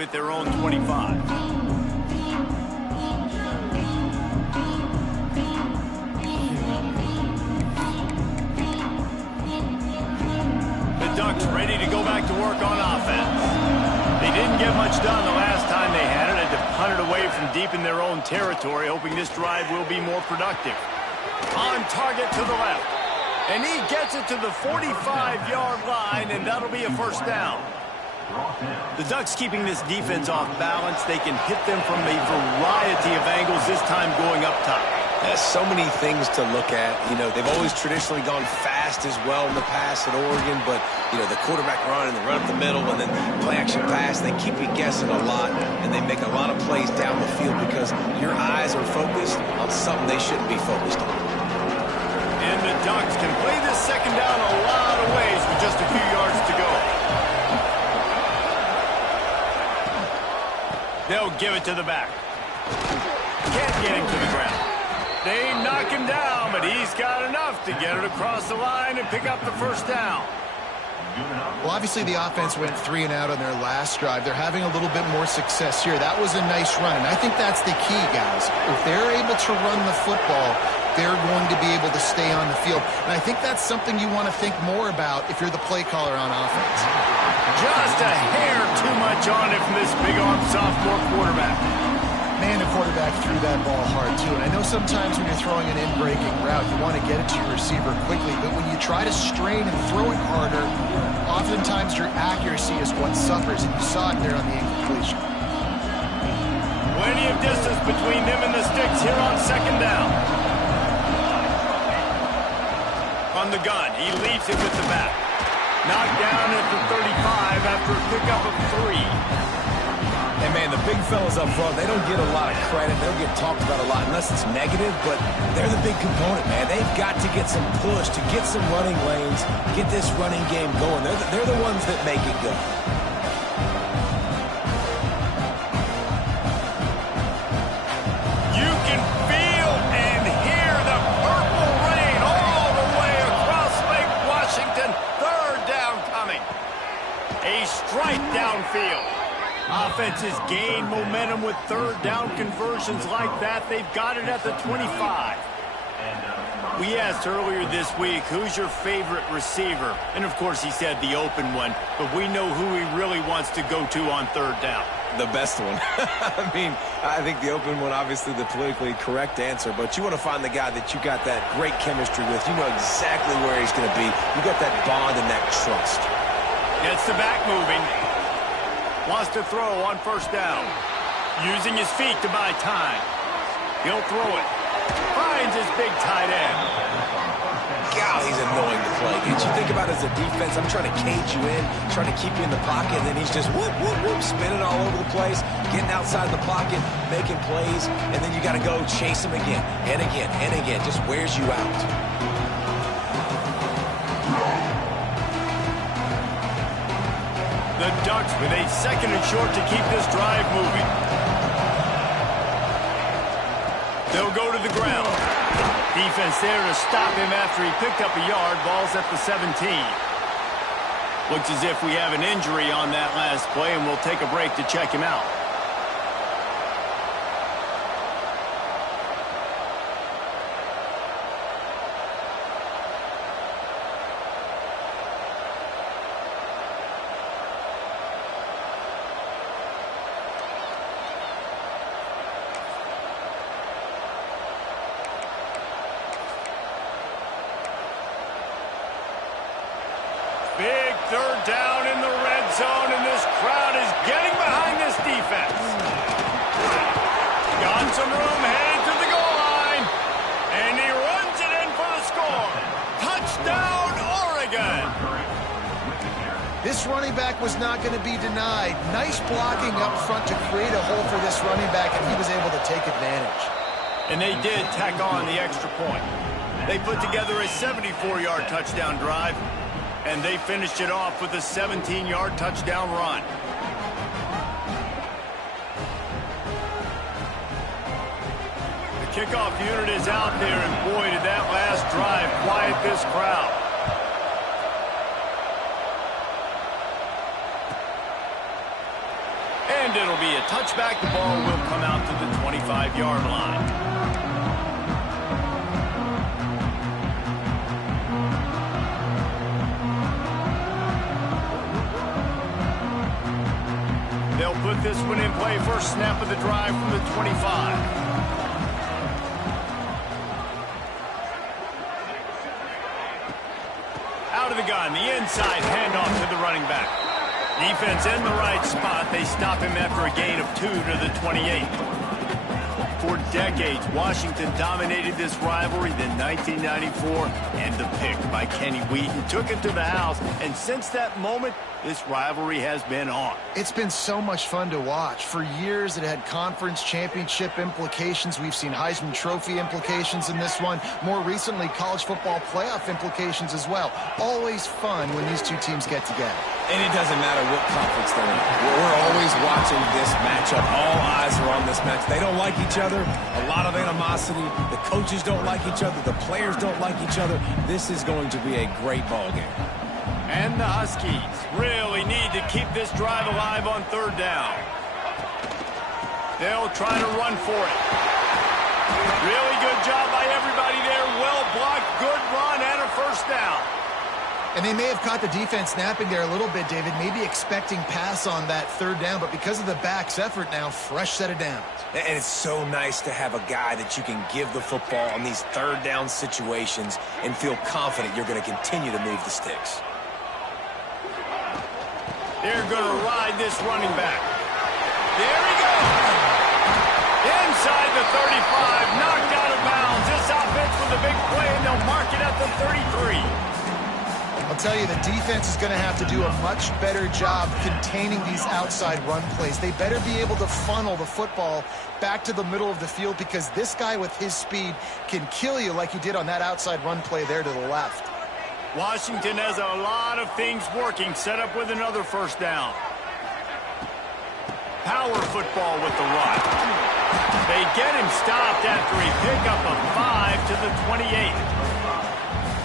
at their own 25. The Ducks ready to go back to work on offense. They didn't get much done the last time they had it. Had to punt it away from deep in their own territory, hoping this drive will be more productive. On target to the left. And he gets it to the 45-yard line, and that'll be a first down. The Ducks keeping this defense off balance. They can hit them from a variety of angles, this time going up top. There's so many things to look at. You know, they've always traditionally gone fast as well in the past at Oregon, but, you know, the quarterback run and the run up the middle and then the play-action pass, they keep you guessing a lot, and they make a lot of plays down the field because your eyes are focused on something they shouldn't be focused on. And the Ducks can play this second down a lot of ways with just a few yards to go. They'll give it to the back. Can't get him to the ground. They knock him down, but he's got enough to get it across the line and pick up the first down. Well, obviously the offense went 3 and out on their last drive. They're having a little bit more success here. That was a nice run, and I think that's the key, guys. If they're able to run the football, they're going to be able to stay on the field. And I think that's something you want to think more about if you're the play caller on offense. Just a hair too much on it from this big-arm sophomore quarterback. Man, the quarterback threw that ball hard, too. And I know sometimes when you're throwing an in-breaking route, you want to get it to your receiver quickly. But when you try to strain and throw it harder, oftentimes your accuracy is what suffers. And you saw it there on the incompletion. Plenty of distance between them and the sticks here on second down. On the gun, he leaves it with the back. Knocked down at the 35 after a pickup of 3. And, man, the big fellas up front, they don't get a lot of credit. They don't get talked about a lot unless it's negative, but they're the big component, man. They've got to get some push, to get some running lanes, get this running game going. They're the ones that make it go. You can feel and hear the purple rain all the way across Lake Washington. Third down coming. A strike downfield. Offenses gain momentum with third down conversions like that. They've got it at the 25. We asked earlier this week, who's your favorite receiver? And, of course, he said the open one. But we know who he really wants to go to on third down. The best one. I mean, I think the open one, obviously the politically correct answer, but you want to find the guy that you got that great chemistry with. You know exactly where he's going to be. You got that bond and that trust. Gets the back moving. Wants to throw on first down. Using his feet to buy time. He'll throw it. Finds his big tight end. God, he's annoying to play. Did you think about it as a defense? I'm trying to cage you in, trying to keep you in the pocket, and then he's just whoop, whoop, whoop, spinning all over the place, getting outside the pocket, making plays, and then you got to go chase him again and again and again. Just wears you out. The Ducks with a second and short to keep this drive moving. They'll go to the ground. Defense there to stop him after he picked up a yard. Ball's at the 17. Looks as if we have an injury on that last play, and we'll take a break to check him out. Big third down in the red zone, and this crowd is getting behind this defense. Got some room, headed to the goal line, and he runs it in for the score. Touchdown, Oregon! This running back was not going to be denied. Nice blocking up front to create a hole for this running back, and he was able to take advantage. And they did tack on the extra point. They put together a 74-yard touchdown drive, and they finished it off with a 17-yard touchdown run. The kickoff unit is out there, and boy, did that last drive quiet this crowd. And And it'll be a touchback. The ball will come out to the 25-yard line. They'll put this one in play. First snap of the drive from the 25. Out of the gun, the inside handoff to the running back. Defense in the right spot. They stop him after a gain of 2 to the 28. For decades, Washington dominated this rivalry. Then 1994, and the pick by Kenny Wheaton took it to the house. And since that moment, this rivalry has been on. It's been so much fun to watch. For years, it had conference championship implications. We've seen Heisman Trophy implications in this one. More recently, college football playoff implications as well. Always fun when these two teams get together. And it doesn't matter what conference they're in. We're always watching this matchup. All eyes are on this match. They don't like each other. A lot of animosity. The coaches don't like each other. The players don't like each other. This is going to be a great ball game. And the Huskies really need to keep this drive alive on third down. They'll try to run for it. Really good job by everybody there. Well blocked, good run, and a first down. And they may have caught the defense napping there a little bit, David, maybe expecting pass on that third down, but because of the back's effort now, fresh set of downs. And it's so nice to have a guy that you can give the football on these third down situations and feel confident you're going to continue to move the sticks. They're going to ride this running back. There he goes. Inside the 35, knocked out of bounds. This offense with a big play, and they'll mark it at the 33. I'll tell you, the defense is going to have to do a much better job containing these outside run plays. They better be able to funnel the football back to the middle of the field because this guy with his speed can kill you like he did on that outside run play there to the left. Washington has a lot of things working, set up with another first down. Power football with the run. They get him stopped after he picked up a 5 to the 28.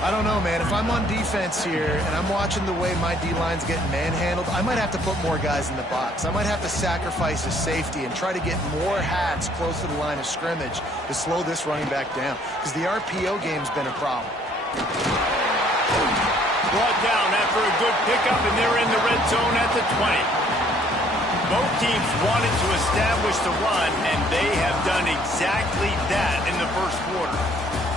I don't know, man. If I'm on defense here and I'm watching the way my D-line's getting manhandled, I might have to put more guys in the box. I might have to sacrifice a safety and try to get more hats close to the line of scrimmage to slow this running back down because the RPO game's been a problem. Brought down after a good pickup, and they're in the red zone at the 20. Both teams wanted to establish the run, and they have done exactly that in the first quarter.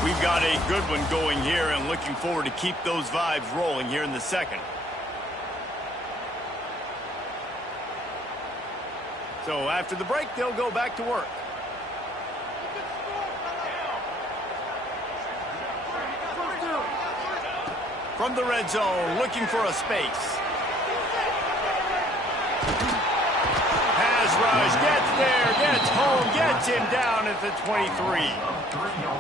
We've got a good one going here, and looking forward to keep those vibes rolling here in the second. So after the break, they'll go back to work. From the red zone, looking for a space. Pass rush, gets there, gets home, gets him down at the 23.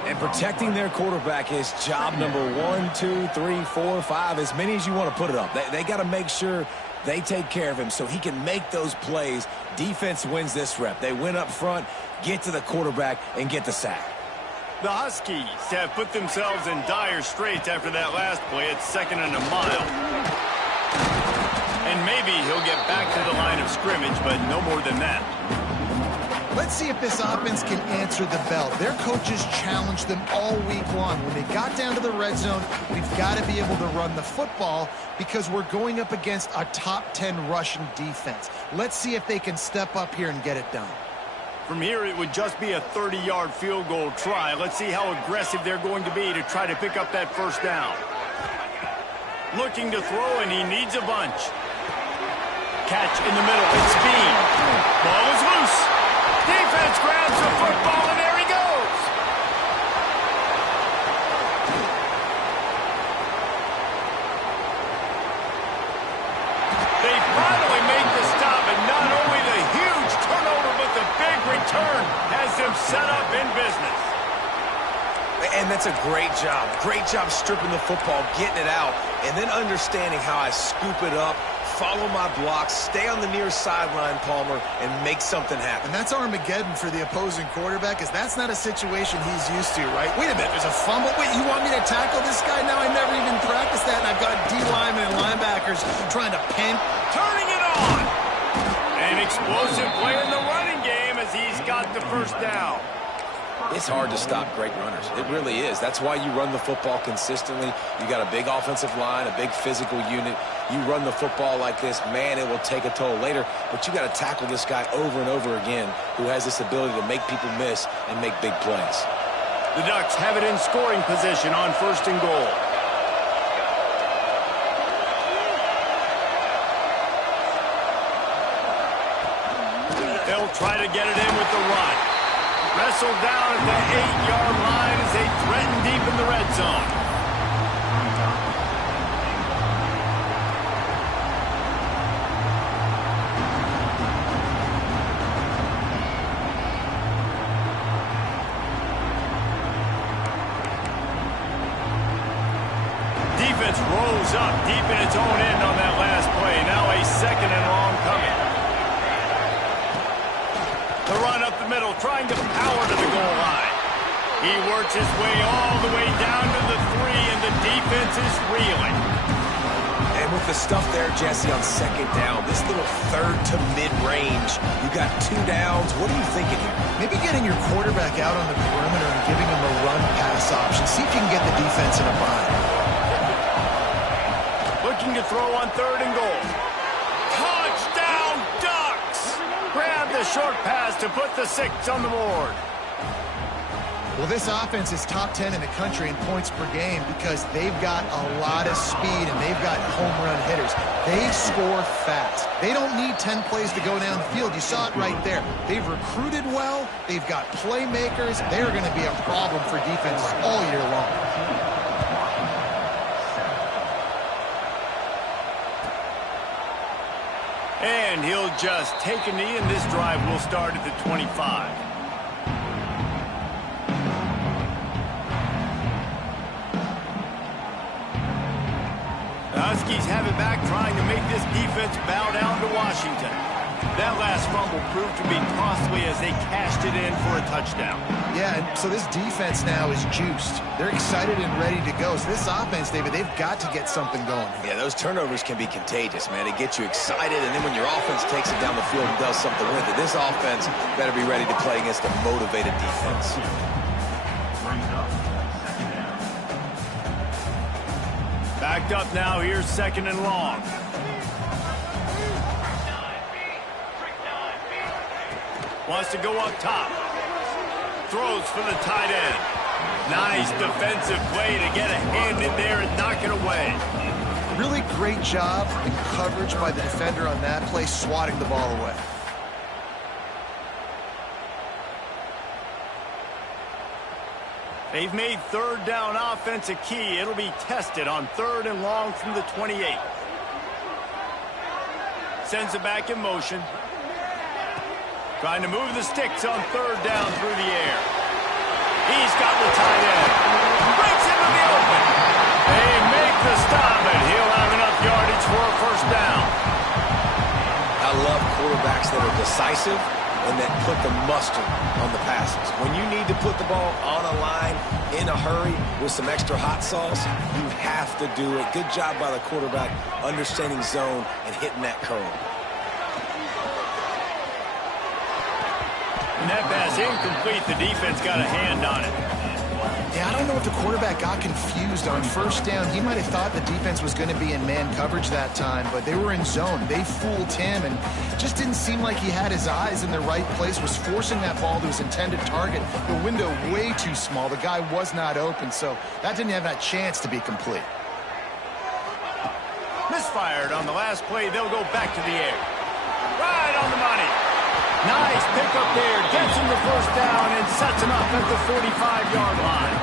And protecting their quarterback is job number 1, 2, 3, 4, 5, as many as you want to put it up. They got to make sure they take care of him so he can make those plays. Defense wins this rep. They win up front, get to the quarterback, and get the sack. The Huskies have put themselves in dire straits after that last play. It's 2nd and a mile. And maybe he'll get back to the line of scrimmage, but no more than that. Let's see if this offense can answer the bell. Their coaches challenged them all week long. When they got down to the red zone, we've got to be able to run the football because we're going up against a top 10 Russian defense. Let's see if they can step up here and get it done. From here, it would just be a 30-yard field goal try. Let's see how aggressive they're going to be to try to pick up that first down. Looking to throw, and he needs a bunch. Catch in the middle. It's speed. Ball is loose. Defense grabs the football, and there he goes. They finally make the stop, and not only the huge turnover, but the big return has them set up in business. And that's a great job. Great job stripping the football, getting it out, and then understanding how I scoop it up, follow my blocks, stay on the near sideline, Palmer, and make something happen. And that's Armageddon for the opposing quarterback, because that's not a situation he's used to, right? Wait a minute, there's a fumble. Wait, you want me to tackle this guy? Now I never even practiced that, and I've got D linemen and linebackers trying to pen. Turning it on. An explosive play in the running game as he's got the first down. It's hard to stop great runners. It really is. That's why you run the football consistently. You got a big offensive line, a big physical unit. You run the football like this, man, it will take a toll later. But you got to tackle this guy over and over again who has this ability to make people miss and make big plays. The Ducks have it in scoring position on 1st and goal. They'll try to get it in with the run. Wrestled down at the 8-yard line as they threaten deep in the red zone. Defense rolls up deep in its own end on that last play. Now a 2nd and long coming. The run up the middle, trying to power to the goal line. He works his way all the way down to the 3, and the defense is reeling. And with the stuff there, Jesse, on 2nd down, this little 3rd to mid-range, you got 2 downs. What are you thinking here? Maybe getting your quarterback out on the perimeter and giving him a run-pass option. See if you can get the defense in a bind. Looking to throw on 3rd and goal. Touchdown, Ducks! Grab the short pass to put the 6 on the board. Well, this offense is top 10 in the country in points per game because they've got a lot of speed and they've got home run hitters. They score fast. They don't need 10 plays to go down the field. You saw it right there. They've recruited well. They've got playmakers. They're going to be a problem for defenses all year long. And he'll just take a knee, and this drive will start at the 25. The Huskies have it back, trying to make this defense bow down to Washington. That last fumble proved to be costly as they cashed it in for a touchdown. Yeah, and so this defense now is juiced. They're excited and ready to go. So this offense, David, they've got to get something going. Yeah, those turnovers can be contagious, man. They get you excited, and then when your offense takes it down the field and does something with it, this offense better be ready to play against a motivated defense. Backed up now, here's 2nd and long. Wants to go up top. Throws for the tight end. Nice defensive play to get a hand in there and knock it away. Really great job in coverage by the defender on that play, swatting the ball away. They've made 3rd down offense a key. It'll be tested on 3rd and long from the 28. Sends it back in motion. Trying to move the sticks on 3rd down through the air. He's got the tight end. Breaks into the open. They make the stop, and he'll have enough yardage for a 1st down. I love quarterbacks that are decisive and that put the mustard on the passes. When you need to put the ball on a line in a hurry with some extra hot sauce, you have to do it. Good job by the quarterback understanding zone and hitting that curl. And that pass incomplete. The defense got a hand on it. Yeah, I don't know if the quarterback got confused on 1st down. He might have thought the defense was going to be in man coverage that time, but they were in zone. They fooled him and just didn't seem like he had his eyes in the right place, was forcing that ball to his intended target. The window way too small. The guy was not open, so that didn't have that chance to be complete. Misfired on the last play. They'll go back to the air. Right on the money. Nice pickup there. Gets him the 1st down and sets him up at the 45-yard line.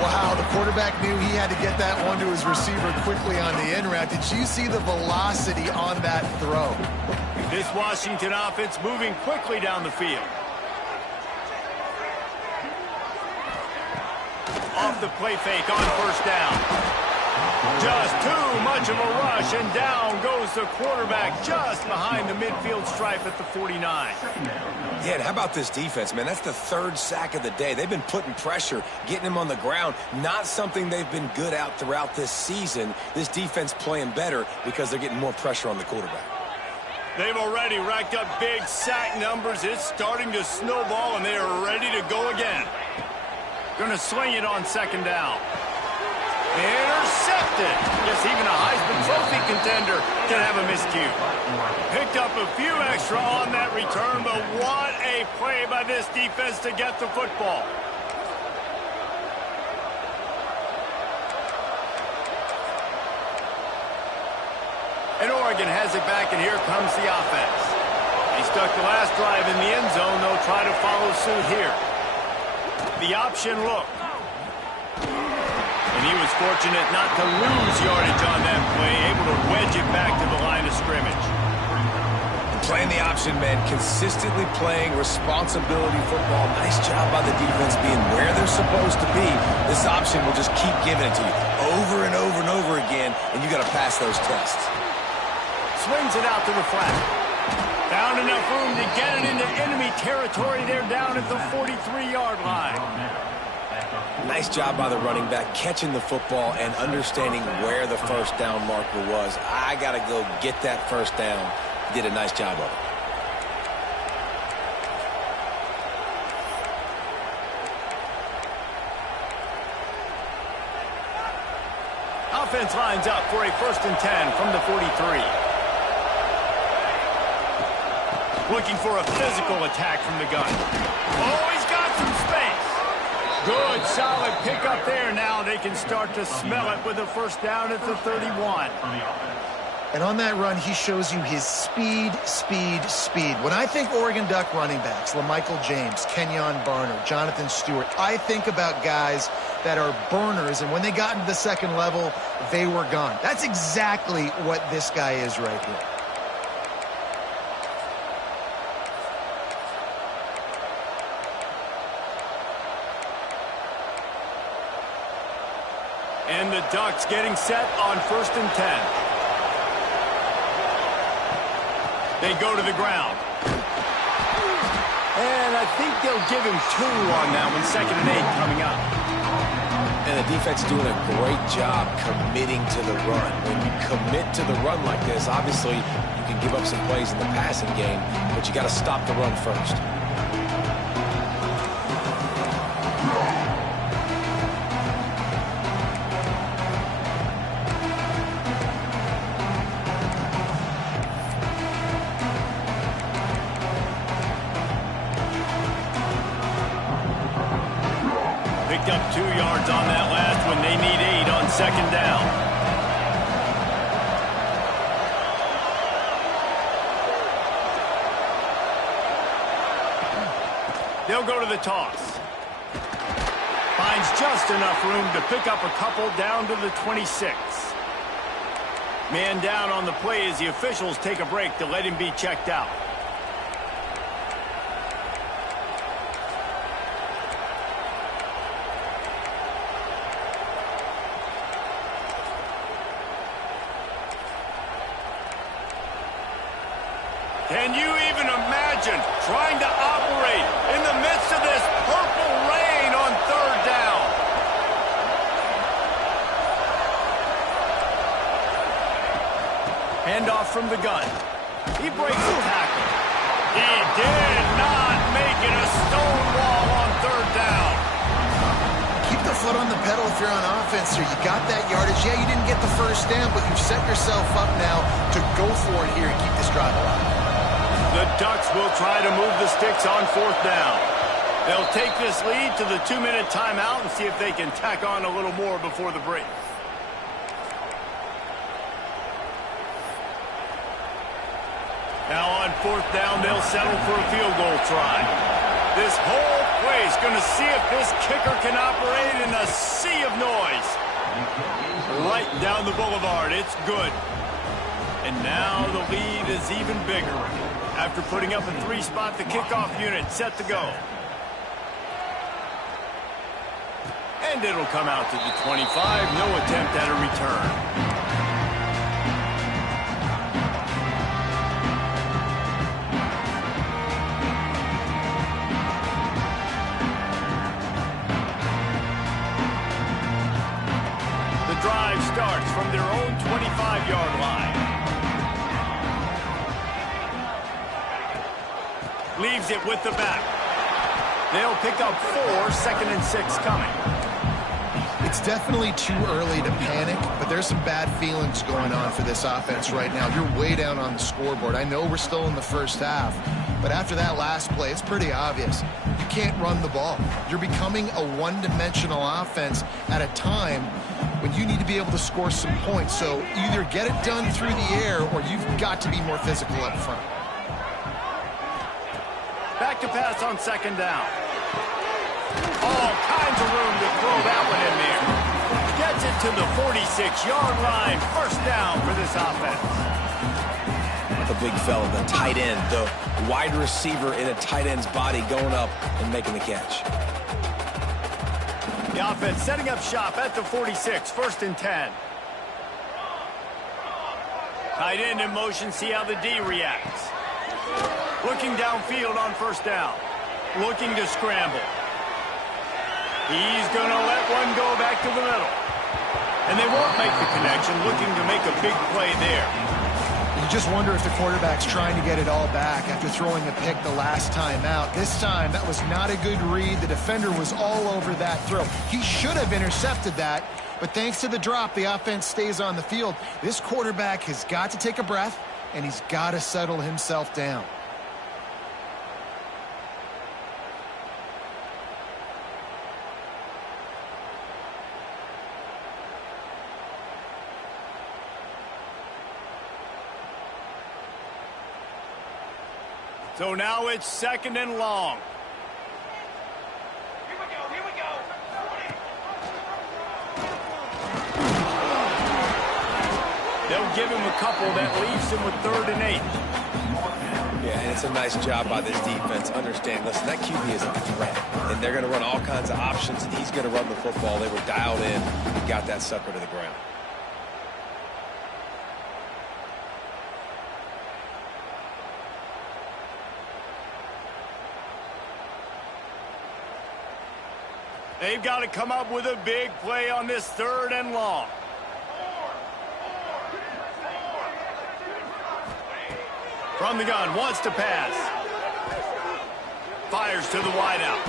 Wow, the quarterback knew he had to get that one to his receiver quickly on the in route. Did you see the velocity on that throw? This Washington offense moving quickly down the field. Off the play fake on 1st down. Just too much of a rush, and down goes the quarterback just behind the midfield stripe at the 49. Yeah, and how about this defense, man? That's the 3rd sack of the day. They've been putting pressure, getting him on the ground. Not something they've been good at throughout this season. This defense playing better because they're getting more pressure on the quarterback. They've already racked up big sack numbers. It's starting to snowball, and they are ready to go again. Going to swing it on second down. Intercepted. Yes, even a Heisman Trophy contender can have a miscue. Picked up a few extra on that return, but what a play by this defense to get the football. And Oregon has it back, and here comes the offense. He stuck the last drive in the end zone. They'll try to follow suit here. The option look. And he was fortunate not to lose yardage on that play, able to wedge it back to the line of scrimmage. Playing the option, man, consistently playing responsibility football. Nice job by the defense being where they're supposed to be. This option will just keep giving it to you over and over and over again, and you got to pass those tests. Swings it out to the flat. Found enough room to get it into enemy territory. They're down at the 43-yard line. Nice job by the running back, catching the football and understanding where the first down marker was. I got to go get that first down. He did a nice job of it. Offense lines up for a 1st and 10 from the 43. Looking for a physical attack from the gun. Oh, he's got some space. Good, solid pickup there. Now they can start to smell it with a first down at the 31. And on that run, he shows you his speed, speed, speed. When I think Oregon Duck running backs, LaMichael James, Kenyon Barner, Jonathan Stewart, I think about guys that are burners, and when they got into the second level, they were gone. That's exactly what this guy is right here. And the Ducks getting set on 1st and 10. They go to the ground. And I think they'll give him 2 on that one. 2nd and 8 coming up. And the defense doing a great job committing to the run. When you commit to the run like this, obviously you can give up some plays in the passing game, but you got to stop the run first. Picked up 2 yards on that last one. They need 8 on 2nd down. They'll go to the toss. Finds just enough room to pick up a couple down to the 26. Man down on the play as the officials take a break to let him be checked out. Can you even imagine trying to operate in the midst of this purple rain on 3rd down? Handoff from the gun. He breaks the tackle. He did not make it a stone wall on 3rd down. Keep the foot on the pedal if you're on offense here. You got that yardage. Yeah, you didn't get the first down, but you've set yourself up now to go for it here and keep this drive alive. The Ducks will try to move the sticks on 4th down. They'll take this lead to the 2-minute timeout and see if they can tack on a little more before the break. Now on 4th down, they'll settle for a field goal try. This whole play's going to see if this kicker can operate in a sea of noise. Right down the boulevard, it's good. And now the lead is even bigger. After putting up a 3-spot, the kickoff unit set to go. And it'll come out to the 25. No attempt at a return. The drive starts from their own 25-yard line. Leaves it with the back. They'll pick up 4, 2nd and 6 coming. It's definitely too early to panic, but there's some bad feelings going on for this offense right now. You're way down on the scoreboard. I know we're still in the first half, but after that last play, it's pretty obvious. You can't run the ball. You're becoming a one-dimensional offense at a time when you need to be able to score some points. So either get it done through the air or you've got to be more physical up front. Back to pass on 2nd down. All kinds of room to throw that one in there. Gets it to the 46-yard line. 1st down for this offense. The big fella, the tight end, the wide receiver in a tight end's body going up and making the catch. The offense setting up shop at the 46, 1st and 10. Tight end in motion, see how the D reacts. Looking downfield on 1st down. Looking to scramble. He's going to let one go back to the middle. And they won't make the connection, looking to make a big play there. You just wonder if the quarterback's trying to get it all back after throwing a pick the last time out. This time, that was not a good read. The defender was all over that throw. He should have intercepted that, but thanks to the drop, the offense stays on the field. This quarterback has got to take a breath, and he's got to settle himself down. So now it's 2nd and long. Here we go. They'll give him a couple that leaves him with 3rd and 8. Yeah, and it's a nice job by this defense. Understand, listen, that QB is a threat, and they're going to run all kinds of options, and he's going to run the football. They were dialed in and got that sucker to the ground. They've got to come up with a big play on this 3rd and long. From the gun, wants to pass. Fires to the wideout.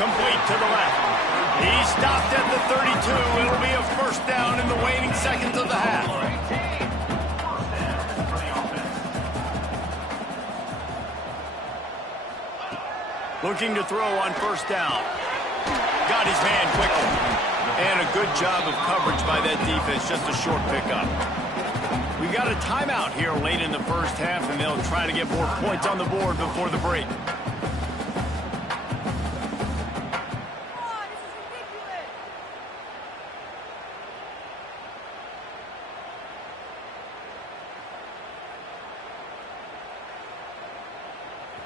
Complete to the left. He stopped at the 32. It'll be a 1st down in the waning seconds of the half. Looking to throw on 1st down. Got his man quickly. And a good job of coverage by that defense. Just a short pickup. We got a timeout here late in the 1st half, and they'll try to get more points on the board before the break.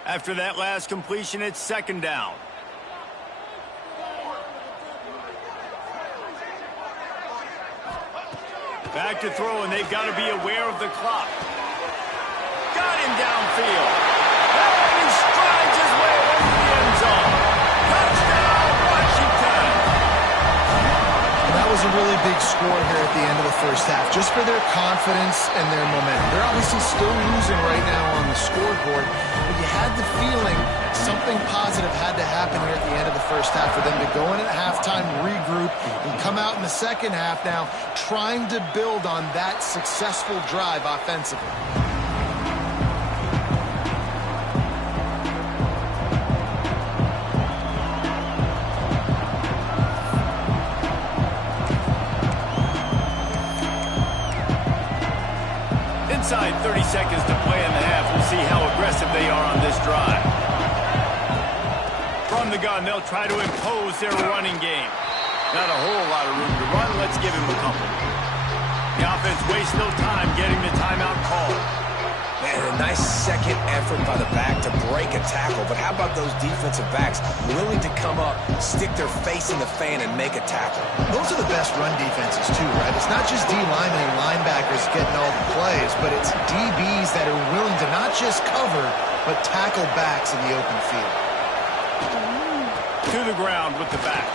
After that last completion, it's 2nd down. Back to throw, and they've got to be aware of the clock. Got him downfield. And he strides his way into the end zone. Touchdown, Washington. That was a really big score here at the end of the 1st half, just for their confidence and their momentum. They're obviously still losing right now on the scoreboard, but you had the feeling something positive had to happen here at the end of the 1st half for them to go in at halftime, regroup, and come out in the 2nd half now trying to build on that successful drive offensively. Inside 30 seconds to play in the half. We'll see how aggressive they are on this drive. From the gun, they'll try to impose their running game. Not a whole lot of room to run. Let's give him a couple. The offense wastes no time getting the timeout call. Man, a nice second effort by the back to break a tackle. But how about those defensive backs willing to come up, stick their face in the fan, and make a tackle? Those are the best run defenses, too, right? It's not just D-linemen and linebackers getting all the plays, but it's DBs that are willing to not just cover, but tackle backs in the open field. To the ground with the back.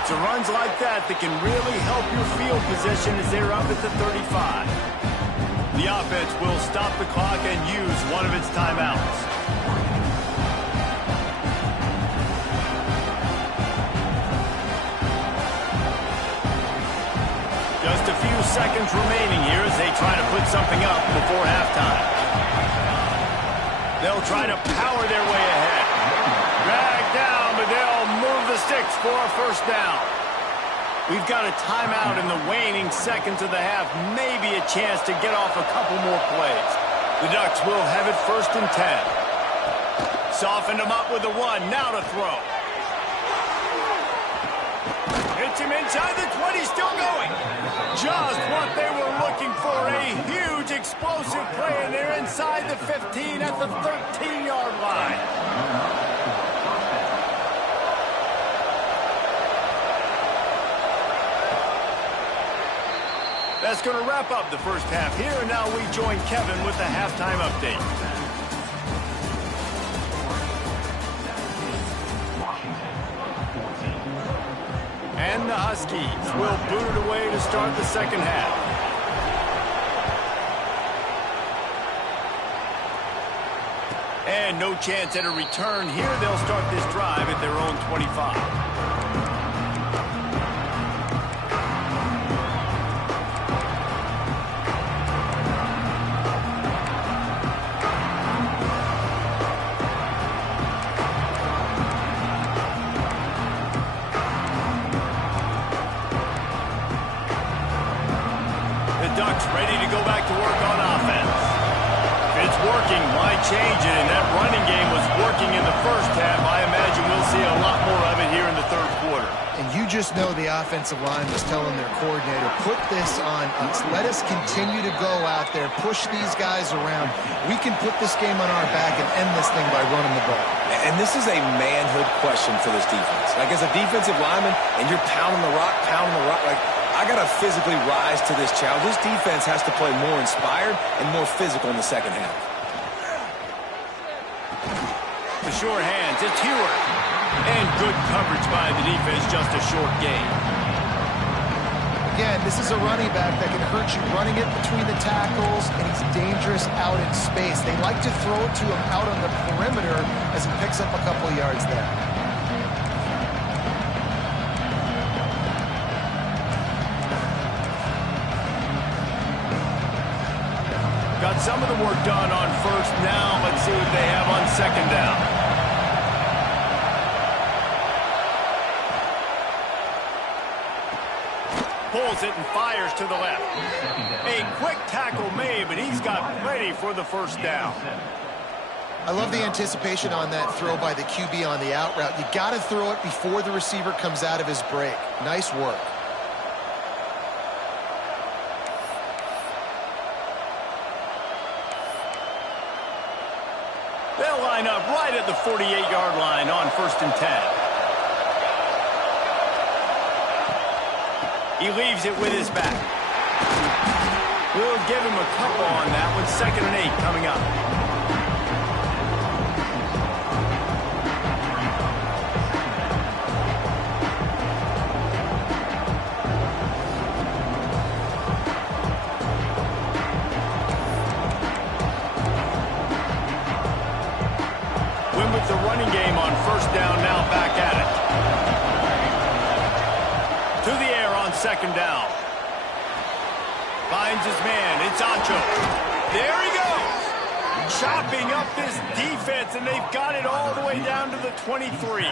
It's runs like that that can really help your field position as they're up at the 35. The offense will stop the clock and use one of its timeouts. seconds remaining here as they try to put something up before halftime. They'll try to power their way ahead. Drag down, but they'll move the sticks for a first down. We've got a timeout in the waning seconds of the half. Maybe a chance to get off a couple more plays. The Ducks will have it 1st and 10. Softened him up with the run. Now to throw. Hits him inside the 20. Still going. Just what they were looking for. A huge explosive play, and they're inside the 15 at the 13-yard line. That's going to wrap up the first half here, and now we join Kevin with the halftime update. And the Huskies will boot it away to start the second half. And no chance at a return here. They'll start this drive at their own 25. Ready to go back to work on offense. If it's working, why change it? And that running game was working in the first half. I imagine we'll see a lot more of it here in the third quarter. And you just know the offensive line was telling their coordinator, put this on us. Let us continue to go out there, push these guys around. We can put this game on our back and end this thing by running the ball. And this is a manhood question for this defense. Like, as a defensive lineman, and you're pounding the rock, like, I got to physically rise to this challenge. This defense has to play more inspired and more physical in the second half. The short hands, it's Heward. And good coverage by the defense, just a short gain. Again, this is a running back that can hurt you running it between the tackles, and he's dangerous out in space. They like to throw it to him out on the perimeter as he picks up a couple of yards there. Got some of the work done on first. Now let's see what they have on second down. Pulls it and fires to the left. A quick tackle made, but he's got plenty for the first down. I love the anticipation on that throw by the QB on the out route. You got to throw it before the receiver comes out of his break. Nice work. They'll line up right at the 48-yard line on 1st and 10. He leaves it with his back. We'll give him a couple on that one. 2nd and 8 coming up. With the running game on first down, now back at it. To the air on second down. Finds his man. It's Acho. There he goes. Chopping up this defense, and they've got it all the way down to the 23.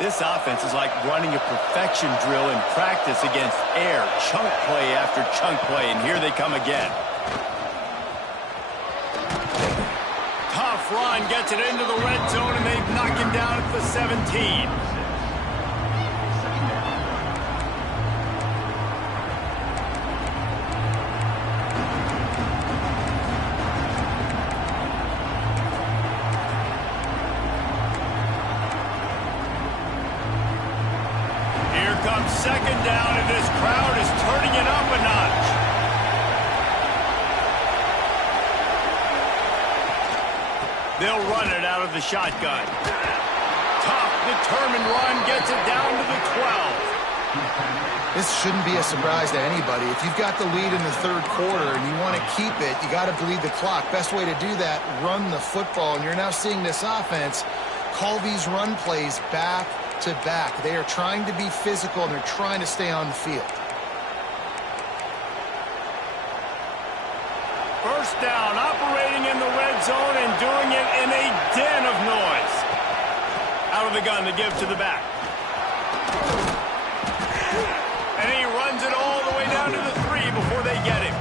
This offense is like running a perfection drill in practice against air. Chunk play after chunk play, and here they come again. Tough run, gets it into the red zone, and they knock him down at the 17. Second down, and this crowd is turning it up a notch. They'll run it out of the shotgun. Tough, determined run, gets it down to the 12. This shouldn't be a surprise to anybody. If you've got the lead in the third quarter and you want to keep it, you got to bleed the clock. Best way to do that, run the football. And you're now seeing this offense call these run plays back to back. They are trying to be physical, and they're trying to stay on the field. First down, operating in the red zone and doing it in a den of noise. Out of the gun to give to the back. And he runs it all the way down to the 3 before they get him.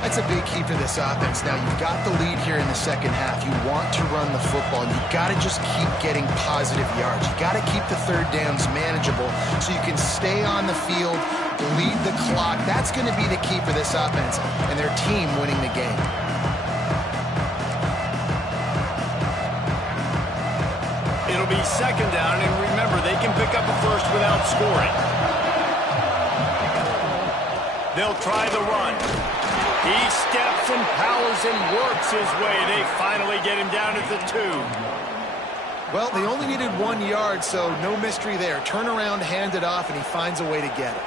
That's a big key for this offense. Now, you've got the lead here in the second half. You want to run the football. You've got to just keep getting positive yards. You've got to keep the third downs manageable so you can stay on the field, lead the clock. That's going to be the key for this offense and their team winning the game. It'll be second down, and remember, they can pick up a first without scoring. They'll try the run. He steps and powers and works his way. They finally get him down at the 2. Well, they only needed 1 yard, so no mystery there. Turn around, hand it off, and he finds a way to get it.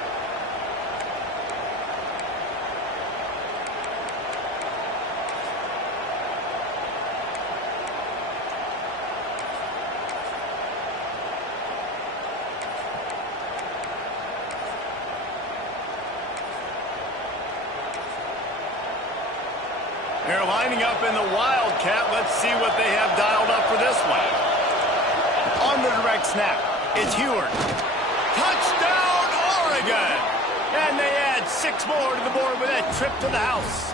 They're lining up in the Wildcat. Let's see what they have dialed up for this one. On the direct snap, it's Heward. Touchdown, Oregon! And they add 6 more to the board with that trip to the house.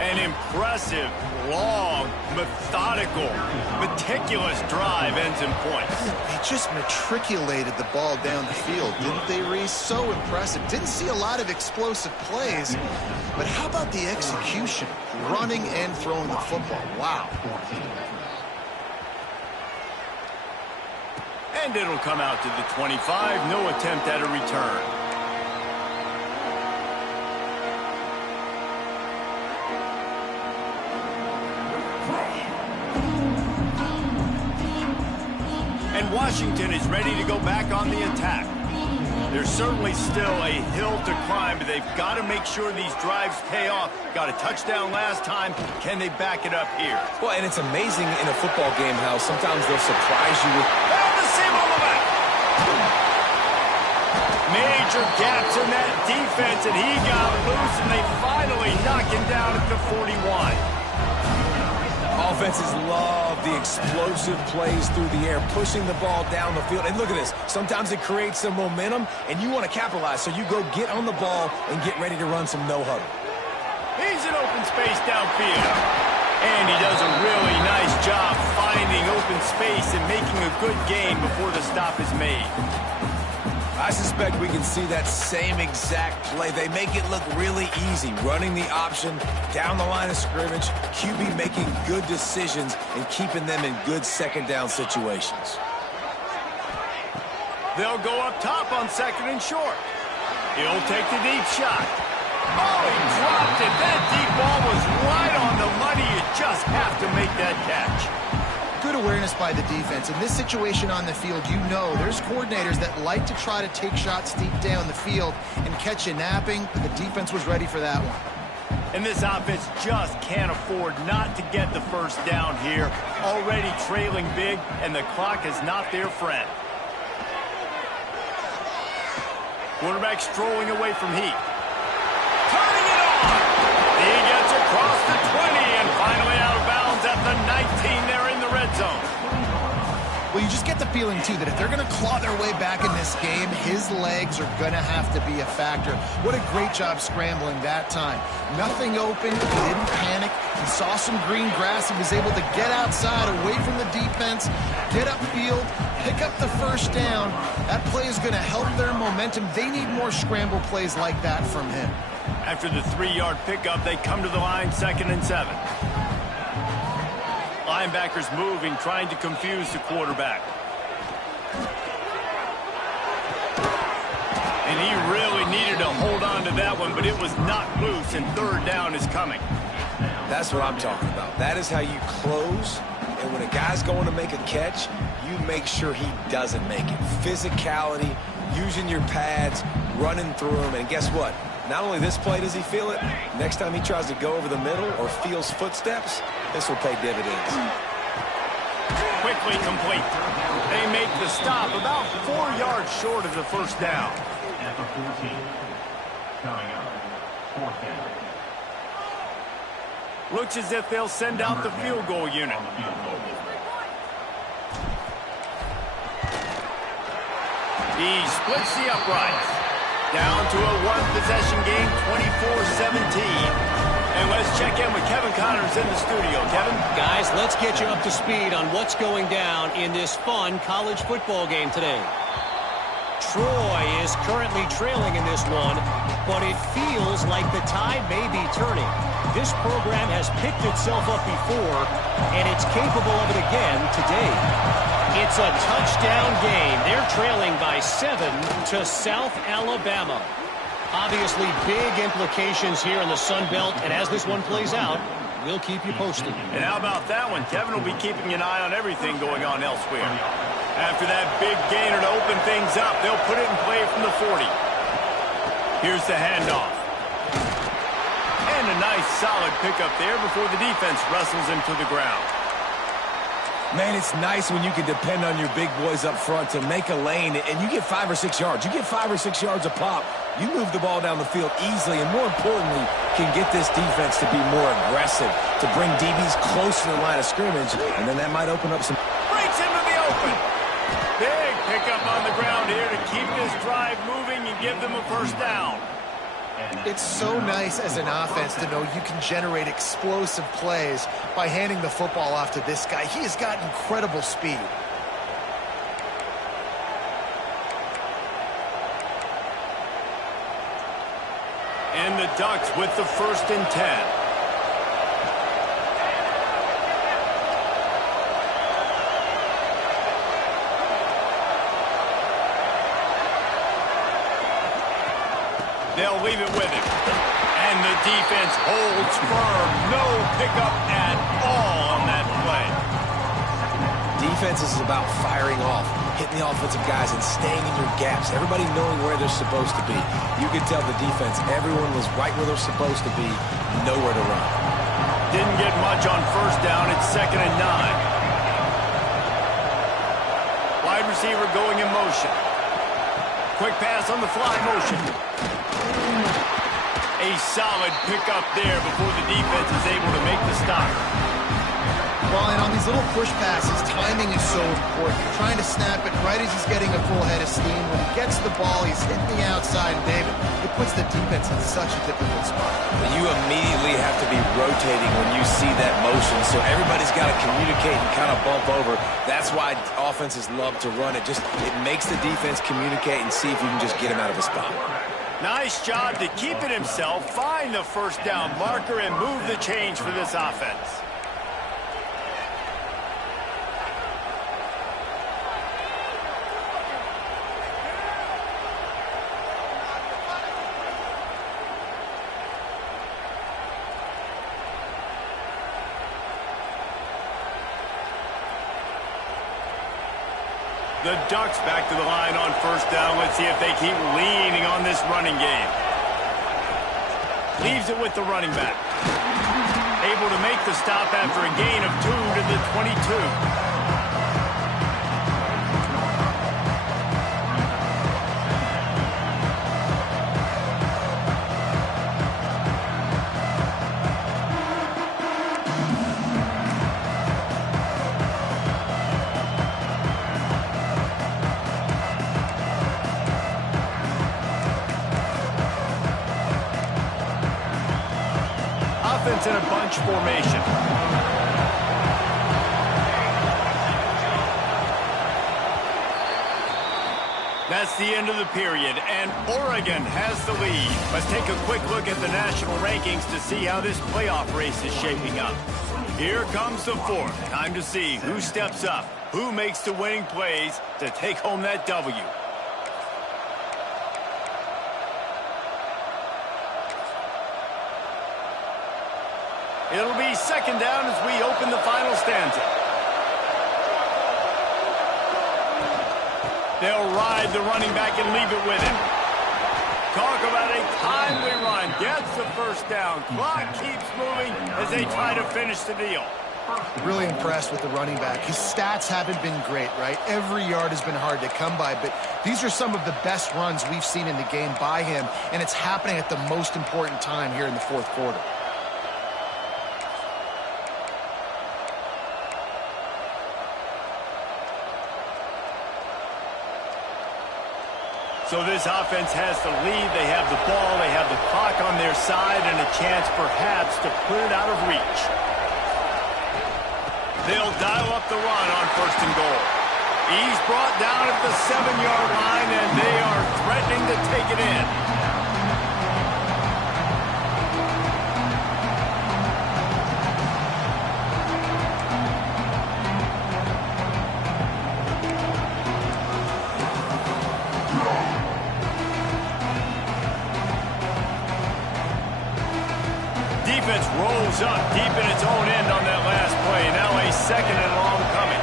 An impressive, long, methodical, meticulous drive ends in points. They just matriculated the ball down the field, didn't they, Reese? So impressive. Didn't see a lot of explosive plays, but how about the execution? Running and throwing the football. Wow. And it'll come out to the 25. No attempt at a return. And Washington is ready to go back on the attack. There's certainly still a hill to climb, but they've got to make sure these drives pay off. Got a touchdown last time. Can they back it up here? Well, and it's amazing in a football game how sometimes they'll surprise you with... And the seam on the back. Major gaps in that defense, and he got loose, and they finally knock him down at the 41. Offenses love the explosive plays through the air, pushing the ball down the field. And look at this. Sometimes it creates some momentum, and you want to capitalize. So you go get on the ball and get ready to run some no-huddle. He's in open space downfield. And he does a really nice job finding open space and making a good gain before the stop is made. I suspect we can see that same exact play. They make it look really easy, running the option down the line of scrimmage, QB making good decisions and keeping them in good second down situations. They'll go up top on second and short. He'll take the deep shot. Oh, he dropped it. That deep ball was right on the money. You just have to make that catch. Good awareness by the defense. In this situation on the field, you know there's coordinators that like to try to take shots deep down the field and catch you napping, but the defense was ready for that one. And this offense just can't afford not to get the first down here. Already trailing big, and the clock is not their friend. Quarterback strolling away from heat. Turning it on! He gets across the 20 and finally out of bounds at the 19 there in the red zone. Well, you just get the feeling, too, that if they're going to claw their way back in this game, his legs are going to have to be a factor. What a great job scrambling that time. Nothing open. He didn't panic. He saw some green grass. He was able to get outside, away from the defense, get upfield, pick up the first down. That play is going to help their momentum. They need more scramble plays like that from him. After the 3-yard pickup, they come to the line, 2nd and 7. Linebackers moving, trying to confuse the quarterback. And he really needed to hold on to that one, but it was not loose, and 3rd down is coming. That's what I'm talking about. That is how you close. And when a guy's going to make a catch, you make sure he doesn't make it. Physicality, using your pads, running through them, and guess what? Not only this play does he feel it, next time he tries to go over the middle or feels footsteps, this will pay dividends. Quickly complete. They make the stop about 4 yards short of the first down. At the 14. Coming up, fourth down. Looks as if they'll send out the field goal unit. He splits the uprights. Down to a one-possession game, 24-17. And let's check in with Kevin Connors in the studio. Kevin? Guys, let's get you up to speed on what's going down in this fun college football game today. Troy is currently trailing in this one, but it feels like the tide may be turning. This program has picked itself up before, and it's capable of it again today. It's a touchdown game. They're trailing by 7 to South Alabama. Obviously, big implications here in the Sun Belt, and as this one plays out, we'll keep you posted. And how about that one? Kevin will be keeping an eye on everything going on elsewhere. After that big gainer to open things up, they'll put it in play from the 40. Here's the handoff. And a nice solid pickup there before the defense wrestles him to the ground. Man, it's nice when you can depend on your big boys up front to make a lane, and you get 5 or 6 yards. You get 5 or 6 yards a pop. You move the ball down the field easily, and more importantly, can get this defense to be more aggressive, to bring DBs close to the line of scrimmage, and then that might open up some... Breaks into the open. Big pickup on the ground here to keep this drive moving and give them a first down. It's so nice as an offense to know you can generate explosive plays by handing the football off to this guy. He has got incredible speed. And the Ducks with the 1st and 10. They'll leave it with him. And the defense holds firm. No pickup at all on that play. Defense is about firing off, hitting the offensive guys and staying in your gaps. Everybody knowing where they're supposed to be. You can tell the defense, everyone was right where they're supposed to be, nowhere to run. Didn't get much on first down. It's 2nd and 9. Wide receiver going in motion. Quick pass on the fly motion. A solid pickup there before the defense is able to make the stop. Well, and on these little push passes, timing is so important. You're trying to snap it right as he's getting a full head of steam. When he gets the ball, he's hitting the outside, and David, it puts the defense in such a difficult spot. You immediately have to be rotating when you see that motion, so everybody's got to communicate and kind of bump over. That's why offenses love to run it. It makes the defense communicate and see if you can just get him out of a spot. Nice job to keep it himself, find the first down marker, and move the change for this offense. The Ducks back to the line on first down. Let's see if they keep leaning on this running game. Leaves it with the running back. Able to make the stop after a gain of 2 to the 22. Offense in a bunch formation. That's the end of the period, and Oregon has the lead. Let's take a quick look at the national rankings to see how this playoff race is shaping up. Here comes the 4th. Time to see who steps up, who makes the winning plays to take home that W. It'll be 2nd down as we open the final stanza. They'll ride the running back and leave it with him. Talk about a timely run. Gets the first down. Clock keeps moving as they try to finish the deal. Really impressed with the running back. His stats haven't been great, right? Every yard has been hard to come by, but these are some of the best runs we've seen in the game by him, and it's happening at the most important time here in the fourth quarter. So this offense has the lead. They have the ball. They have the clock on their side and a chance perhaps to put it out of reach. They'll dial up the run on 1st and goal. He's brought down at the 7-yard line, and they are threatening to take it in. Defense rolls up deep in its own end on that last play. Now a 2nd and long coming.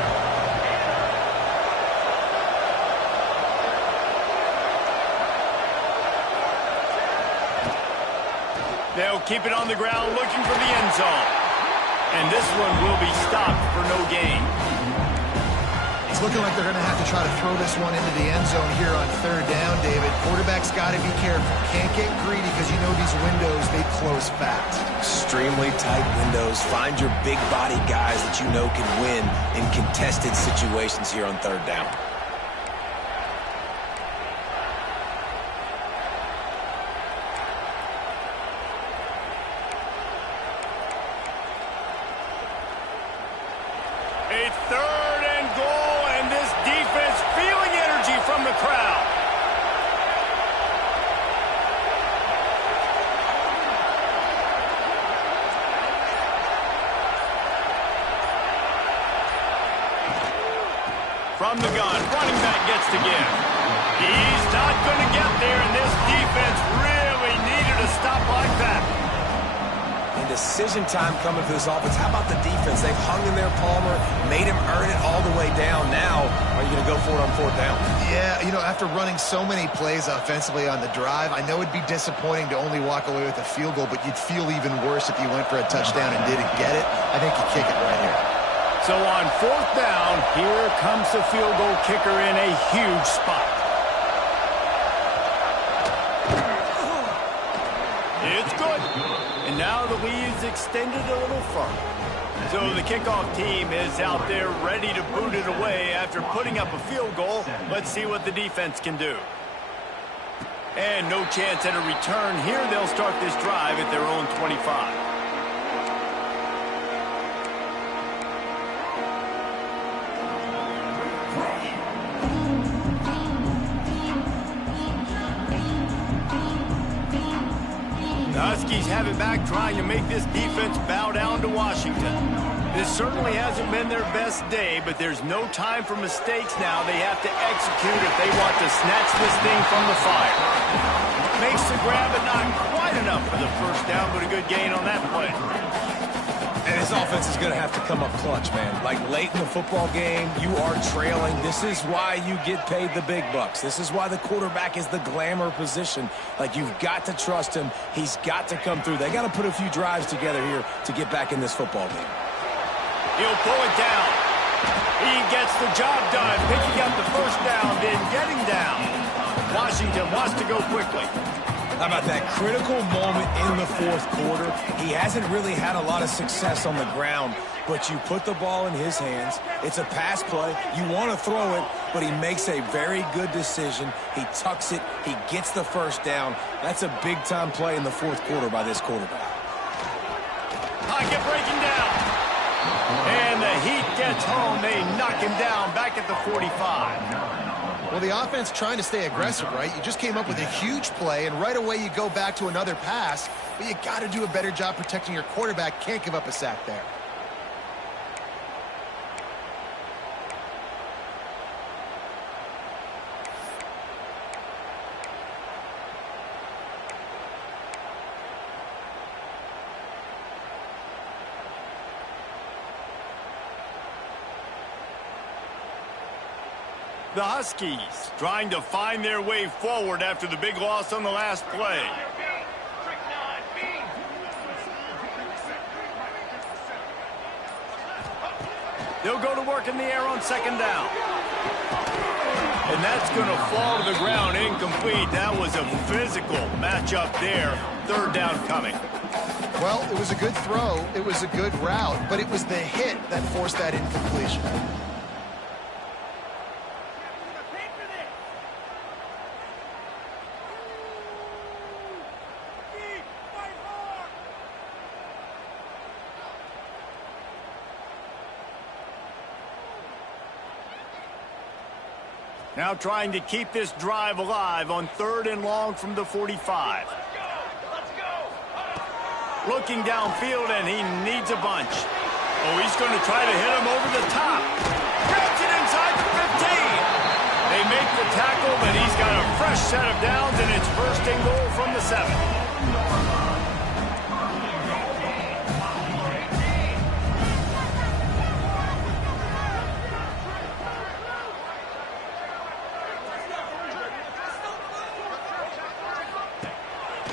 They'll keep it on the ground looking for the end zone. And this one will be stopped for no gain. It's looking like they're going to have to try to throw this one into the end zone here on 3rd down, David. Quarterback's got to be careful. Can't get greedy because you know these windows, they close fast. Extremely tight windows. Find your big body guys that you know can win in contested situations here on 3rd down. A 3rd and goal, and this defense feeling energy from the crowd. From the gun, running back gets to give. He's not going to get there, and this defense really needed a stop like that. And decision time coming for this offense. How about the defense? They've hung in there, Palmer, made him earn it all the way down. Now, are you going to go for it on 4th down? Yeah, you know, after running so many plays offensively on the drive, I know it'd be disappointing to only walk away with a field goal, but you'd feel even worse if you went for a touchdown and didn't get it. I think you kick it right here. So on 4th down, here comes the field goal kicker in a huge spot. It's good. And now the lead's extended a little further. So the kickoff team is out there ready to boot it away after putting up a field goal. Let's see what the defense can do. And no chance at a return here. They'll start this drive at their own 25. Huskies have it back, trying to make this defense bow down to Washington. This certainly hasn't been their best day, but there's no time for mistakes now. They have to execute if they want to snatch this thing from the fire. Makes the grab, but not quite enough for the 1st down, but a good gain on that play. And this offense is going to have to come up clutch, man. Like late in the football game, you are trailing. This is why you get paid the big bucks. This is why the quarterback is the glamour position. Like, you've got to trust him. He's got to come through. They got to put a few drives together here to get back in this football game. He'll pull it down. He gets the job done, picking up the 1st down, then getting down. Washington wants to go quickly. How about that critical moment in the 4th quarter? He hasn't really had a lot of success on the ground, but you put the ball in his hands. It's a pass play. You want to throw it, but he makes a very good decision. He tucks it. He gets the 1st down. That's a big-time play in the 4th quarter by this quarterback. Pocket breaking down. And the Heat gets home. They knock him down back at the 45. Well, the offense trying to stay aggressive, right? You just came up with a huge play, and right away you go back to another pass, but you got to do a better job protecting your quarterback. Can't give up a sack there. The Huskies trying to find their way forward after the big loss on the last play. They'll go to work in the air on second down. And that's going to fall to the ground incomplete. That was a physical matchup there. Third down coming. Well, it was a good throw. It was a good route, but it was the hit that forced that incompletion. Now trying to keep this drive alive on 3rd and long from the 45. Looking downfield, and he needs a bunch. Oh, he's going to try to hit him over the top. Grabs it inside the 15. They make the tackle, but he's got a fresh set of downs, and it's 1st and goal from the 7.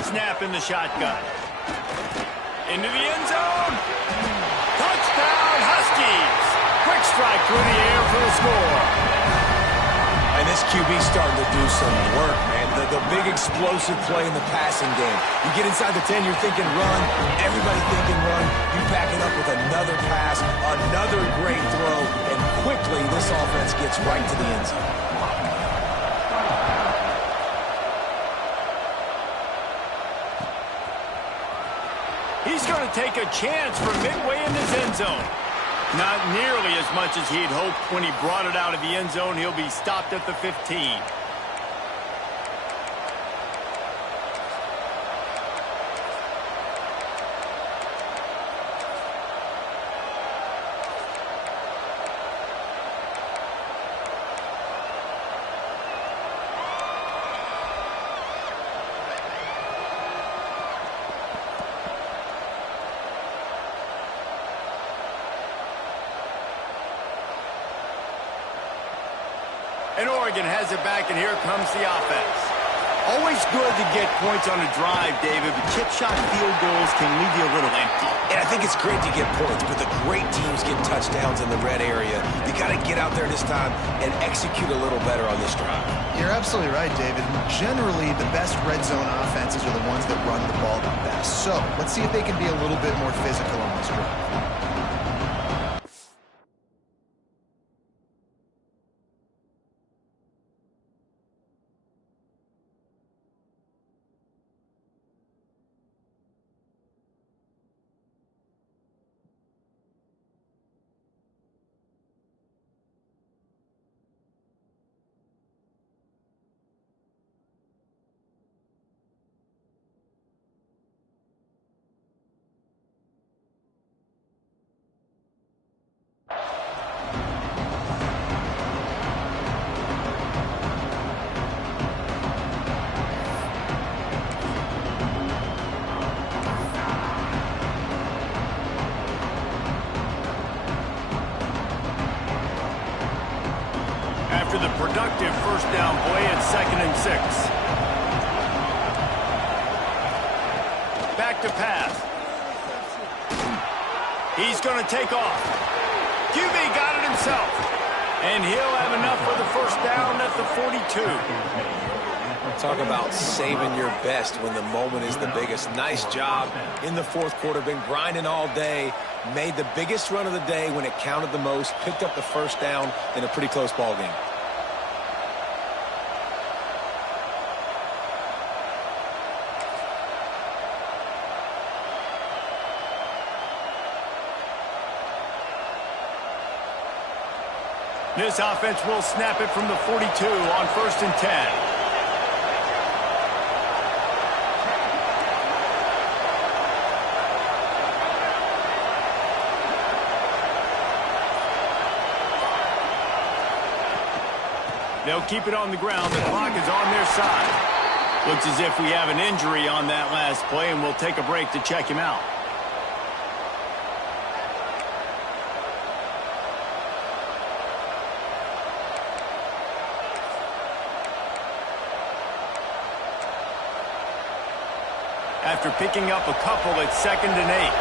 Snap in the shotgun. Into the end zone. Touchdown, Huskies. Quick strike through the air for the score. And this QB's starting to do some work, man. The big explosive play in the passing game. You get inside the 10, you're thinking run. Everybody thinking run. You back it up with another pass, another great throw, and quickly this offense gets right to the end zone. He's going to take a chance from midway in his end zone. Not nearly as much as he'd hoped when he brought it out of the end zone. He'll be stopped at the 15. And Oregon has it back, and here comes the offense. Always good to get points on a drive, David, but chip shot field goals can leave you a little empty. And I think it's great to get points, but the great teams get touchdowns in the red area. You got to get out there this time and execute a little better on this drive. You're absolutely right, David. Generally, the best red zone offenses are the ones that run the ball the best. So let's see if they can be a little bit more physical on this drive. After the productive first down play at 2nd and 6. Back to pass. He's going to take off. QB got it himself. And he'll have enough for the first down at the 42. Talk about saving your best when the moment is the biggest. Nice job in the 4th quarter. Been grinding all day. Made the biggest run of the day when it counted the most. Picked up the first down in a pretty close ball game. This offense will snap it from the 42 on 1st and 10. They'll keep it on the ground. The clock is on their side. Looks as if we have an injury on that last play, and we'll take a break to check him out. after picking up a couple at 2nd and 8.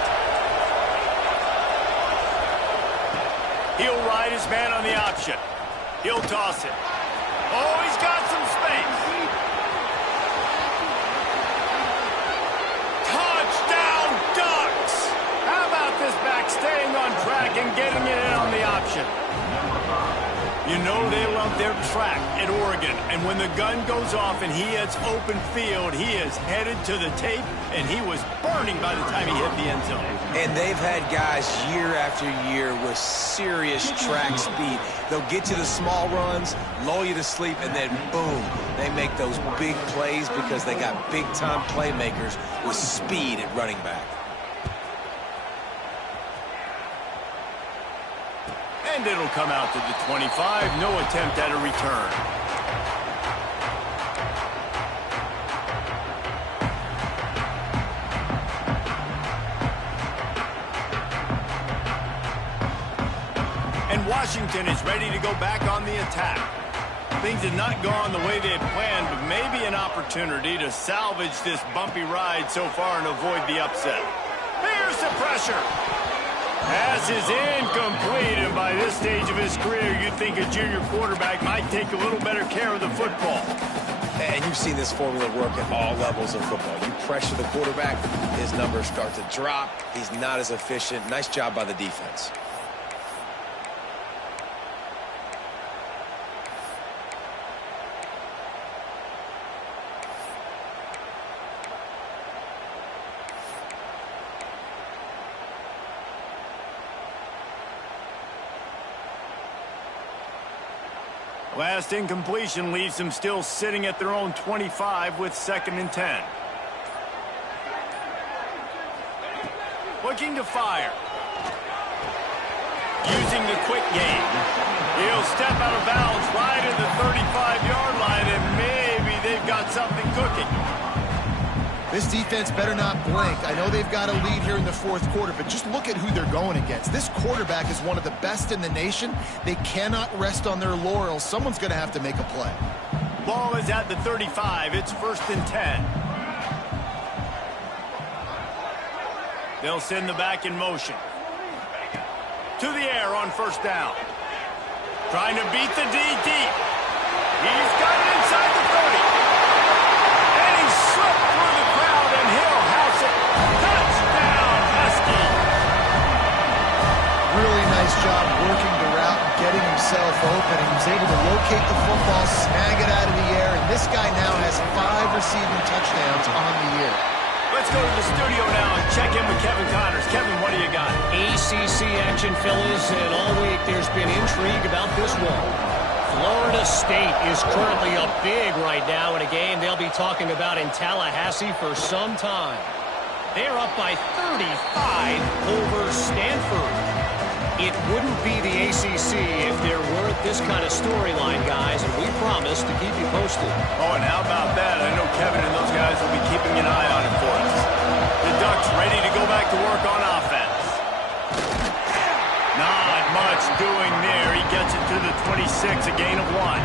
He'll ride his man on the option. He'll toss it. Oh, he's got some space. Touchdown, Ducks! How about this back staying on track and getting it in on the option? You know they love their track at Oregon, and when the gun goes off and he hits open field, he is headed to the tape, and he was burning by the time he hit the end zone. And they've had guys year after year with serious track speed. They'll get to the small runs, lull you to sleep, and then boom, they make those big plays because they got big-time playmakers with speed at running back. And it'll come out to the 25. No attempt at a return. And Washington is ready to go back on the attack. Things have not gone the way they had planned, but maybe an opportunity to salvage this bumpy ride so far and avoid the upset. Here's the pressure. Pass is incomplete, and by this stage of his career, you'd think a junior quarterback might take a little better care of the football. And you've seen this formula work at all levels of football. You pressure the quarterback, his numbers start to drop. He's not as efficient. Nice job by the defense. Last incompletion leaves them still sitting at their own 25 with 2nd and 10. Looking to fire. Using the quick game. He'll step out of bounds right at the 35-yard line, and maybe they've got something cooking. This defense better not blink. I know they've got a lead here in the 4th quarter, but just look at who they're going against. This quarterback is one of the best in the nation. They cannot rest on their laurels. Someone's going to have to make a play. Ball is at the 35. It's 1st and 10. They'll send the back in motion. To the air on 1st down. Trying to beat the D deep. He's got it inside the 30. And he slipped through the crowd, and he'll house it. Touchdown, Husky. Really nice job working the route and getting himself open. He was able to locate the football, snag it out of the air, and this guy now has 5 receiving touchdowns on the year. Let's go to the studio now and check in with Kevin Connors. Kevin, what do you got? ACC action, fellas, and all week there's been intrigue about this one. Florida State is currently up big right now in a game they'll be talking about in Tallahassee for some time. They're up by 35 over Stanford. It wouldn't be the ACC if there weren't this kind of storyline, guys, and we promise to keep you posted. Oh, and how about that? I know Kevin and those guys will be keeping an eye on it for us. The Ducks ready to go back to work on offense. Not much doing there. He gets it to the 26, a gain of 1.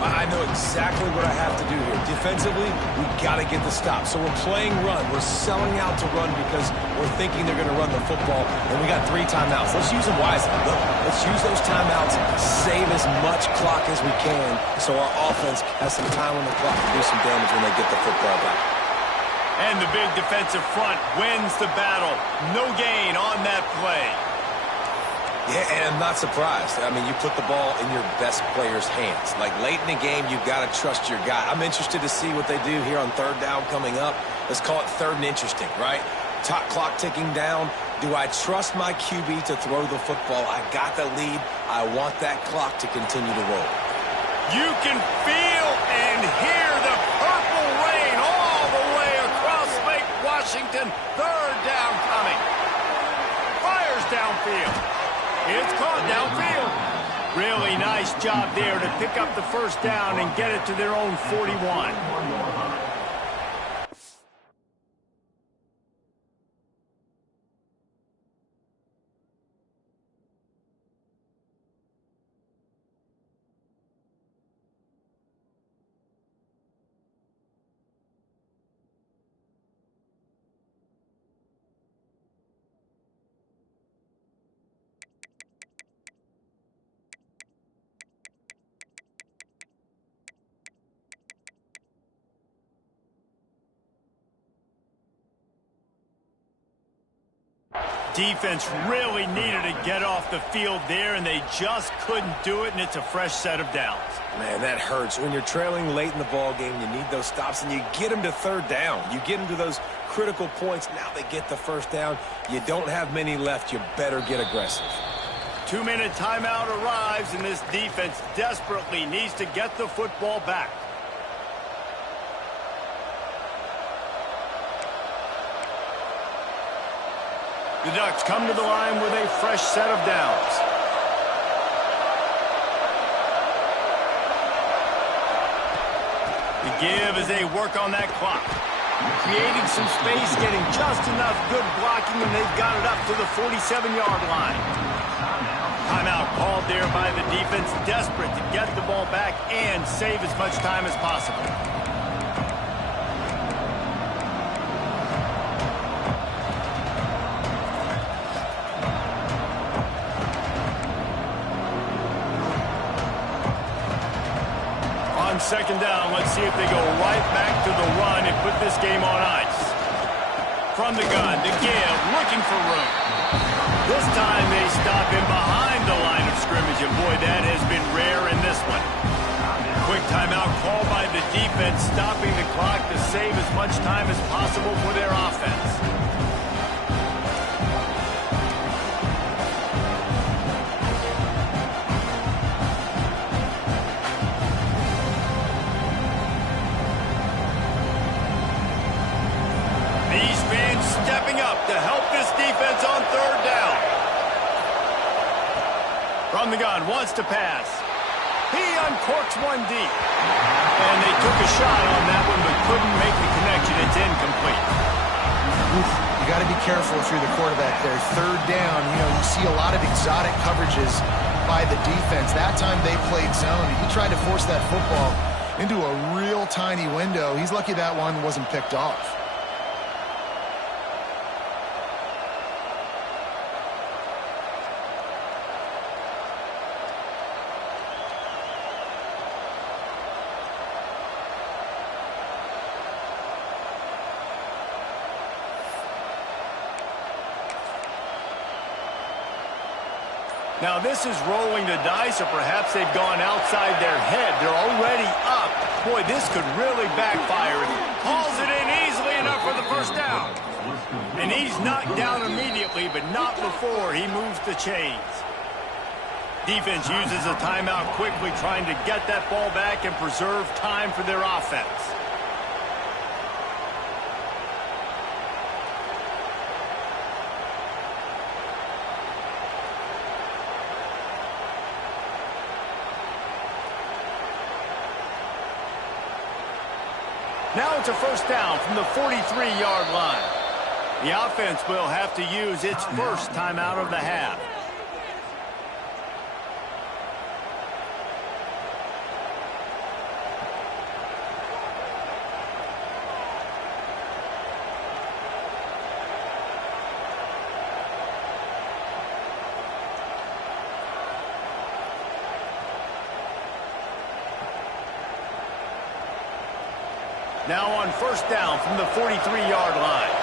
I know exactly what I have to do here. Defensively, we've got to get the stop. So we're playing run. We're selling out to run because we're thinking they're going to run the football, and we got 3 timeouts. Let's use them wisely. Look, let's use those timeouts, save as much clock as we can so our offense has some time on the clock to do some damage when they get the football back. And the big defensive front wins the battle. No gain on that play. Yeah, and I'm not surprised. I mean, you put the ball in your best player's hands. Like, late in the game, you've got to trust your guy. I'm interested to see what they do here on 3rd down coming up. Let's call it 3rd and interesting, right? Top clock ticking down. Do I trust my QB to throw the football? I got the lead. I want that clock to continue to roll. You can feel and hear the purple rain all the way across Lake Washington. 3rd down coming. Fires downfield. It's caught downfield. Really nice job there to pick up the 1st down and get it to their own 41. Defense really needed to get off the field there, and they just couldn't do it, and it's a fresh set of downs. Man, that hurts. When you're trailing late in the ball game, you need those stops, and you get them to third down. You get them to those critical points. Now they get the first down. You don't have many left. You better get aggressive. 2-minute timeout arrives, and this defense desperately needs to get the football back. The Ducks come to the line with a fresh set of downs. The give as they work on that clock. Creating some space, getting just enough good blocking, and they've got it up to the 47-yard line. Timeout called there by the defense, desperate to get the ball back and save as much time as possible. Second down, let's see if they go right back to the run and put this game on ice. From the gun, the give, looking for room. This time they stop him behind the line of scrimmage, and boy, that has been rare in this one. Quick timeout called by the defense, stopping the clock to save as much time as possible for their offense. Stepping up to help this defense on third down. From the gun, wants to pass. He uncorks one deep. And they took a shot on that one, but couldn't make the connection. It's incomplete. Oof, you got to be careful if you're the quarterback there. Third down, you see a lot of exotic coverages by the defense. That time they played zone. He tried to force that football into a real tiny window. He's lucky that one wasn't picked off. Now this is rolling the dice, or perhaps they've gone outside their head. They're already up. Boy, this could really backfire. Hauls it in easily enough for the first down. And he's knocked down immediately, but not before he moves the chains. Defense uses a timeout quickly, trying to get that ball back and preserve time for their offense. Now it's a first down from the 43-yard line. The offense will have to use its first timeout of the half. Now on first down from the 43-yard line.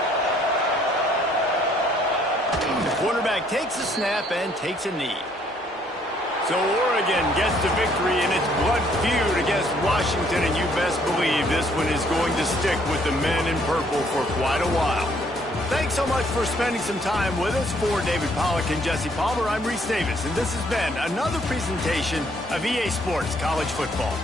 The quarterback takes a snap and takes a knee. So Oregon gets the victory in its blood feud against Washington, and you best believe this one is going to stick with the men in purple for quite a while. Thanks so much for spending some time with us. For David Pollack and Jesse Palmer, I'm Reese Davis, and this has been another presentation of EA Sports College Football.